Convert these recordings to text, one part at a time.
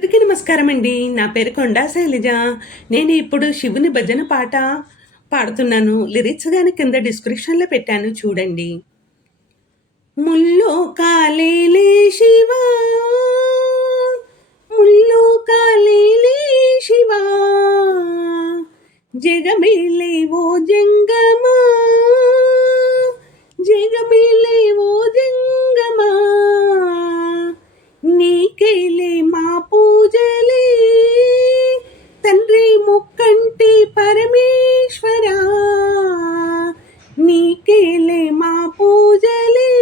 అందరికీ నమస్కారం అండి. నా పేరు కొండా శైలజ. నేను ఇప్పుడు శివుని భజన పాట పాడుతున్నాను. లిరిక్స్ గాని కింద డిస్క్రిప్షన్‌లో పెట్టాను చూడండి. ముల్లోకాలేలే శివా, ముల్లోకాలేలే శివా, జగమేలే ఓ జంగమా, జగమేలే ఓ జంగమా, నీకేలే మా పూజలే తండ్రి ముక్కంటి పరమేశ్వరా, నీకేలే మా పూజలే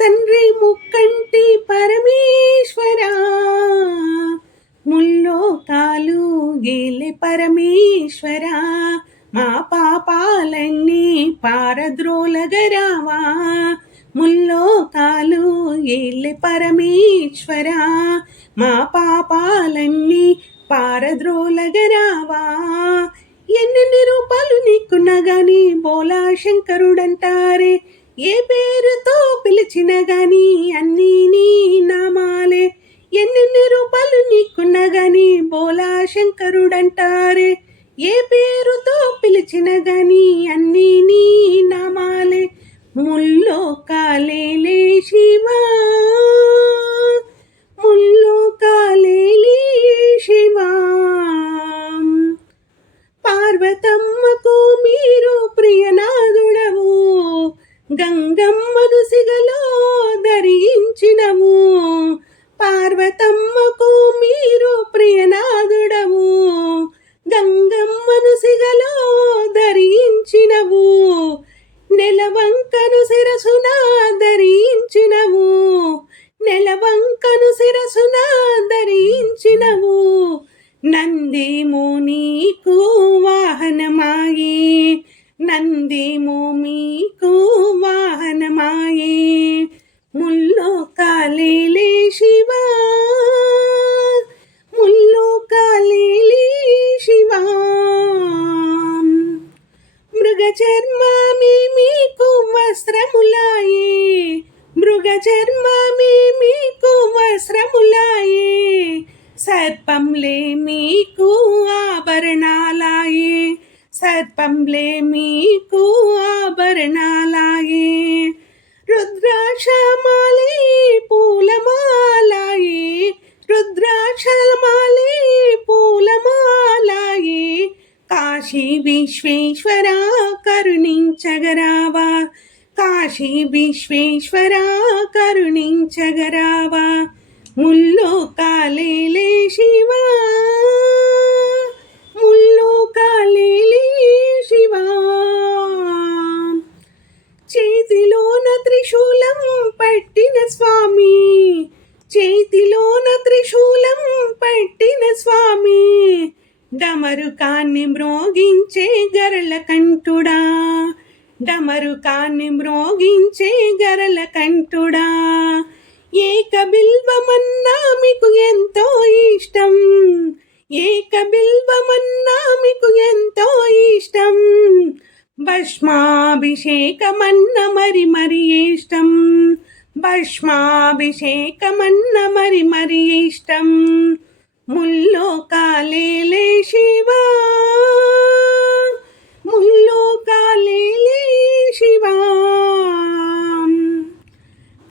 తండ్రి ముక్కంటి పరమేశ్వరా, ముల్లోకాలు గేలే పరమేశ్వరా, మా పాపాలన్నీ పారద్రోలగరావా, ముల్లోకాలు ఏలే పరమేశ్వరా, మా పాపాలన్నీ పారద్రోలగరావా. ఎన్నెన్ని రూపాలు నీకున్నా గాని బోలా శంకరుడంటారే, ఏ పేరుతో పిలిచినా గాని అన్నీ నీ నామాలే. ఎన్నెన్ని రూపాలు నీకున్నా గాని బోలా శంకరుడంటారే, ఏ పేరుతో పిలిచినా గాని అన్నీ నీ నామాలే. ముల్లోకాలేలే శివా, ముల్లోకాలేలే శివా, పార్వతమ్మకు మీరు ప్రియనాథుడవు, గంగమ్మను సిగలో ధరించినవు. పార్వతమ్మకు మీరు ప్రియనాథుడవు, గంగమ్మను సిగలో ధరించినవు. నెలవంకను శిరసున ధరించినవు, నెలవంకను శిరసున ధరించినవు. నందేమో నీకు వాహనమాయే, నందేమో మీకు వాహనమాయే. ముల్లోకాలేలే శివా, ముల్లోకాలేలే శివా, మృగ చర్మమే మీకు వస్త్రములాయే, మృగ చర్మమే మీకు వస్త్రములాయే. సర్పంలే మీకు ఆభరణాలాయే, సర్పంలే మీకు ఆభరణాలాయే. రుద్రాక్షమాలే పూలమాలాయే, రుద్రాక్షమాలే పూలమాలాయే. కాశీ విశ్వేశ్వరా కరుణించగరావా, కాశీ విశ్వేశ్వరా కరుణించగరావా. ముల్లోకాలేలే శివా, ముల్లోకాలేలే శివా, చేతిలోన త్రిశూలం పట్టిన స్వామి, చేతిలోన త్రిశూలం పట్టిన స్వామి. డమరుకాన్ని మ్రోగించే గరళ కంఠుడా, డమరుకాన్ని మ్రోగించే గరళ కంఠుడా. ఏక బిల్వమన్నా మీకు ఎంతో ఇష్టం, ఏక బిల్వమన్నా మీకు ఎంతో ఇష్టం. భస్మాభిషేకమన్న మరి మరి ఇష్టం, భస్మాభిషేకమన్న మరి మరి ఇష్టం. ముల్లోకాలేలే శివా, ముల్లోకాలేలే శివా,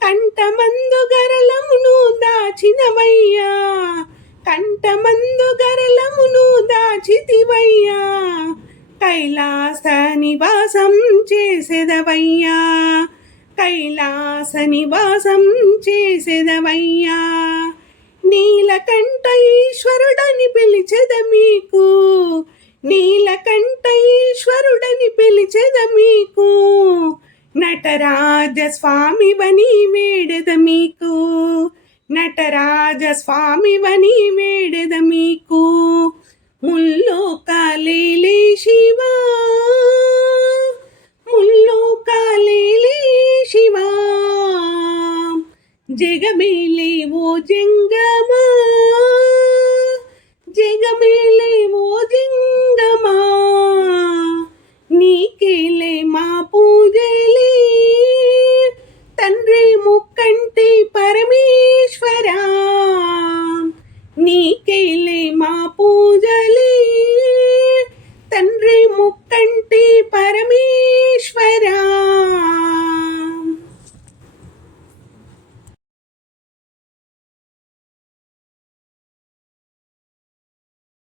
కంఠమందు గరళమును దాచినవయ్యా, కంఠమందు గరళమును దాచితివయ్యా. కైలాస నివాసం చేసెదవయ్యా, కైలాస నివాసం చేసెదవయ్యా. నీలకంఠ ఈశ్వరుడని పిలిచెద మీకు, నీలకంఠ ఈశ్వరుడని పిలిచెద మీకు. నటరాజ స్వామివని వేడెద మీకు, నటరాజ స్వామివని వేడెద మీకు. ముల్లోకాలేలే శివా, ముల్లోకాలేలే శివా, జగమేలే ఓ జంగమా, జగమేలే ఓ జంగమా, నీకేలే మా పూజలే తండ్రి ముక్కంటి పరమేశ్వరా. నీకేలే మా పూజ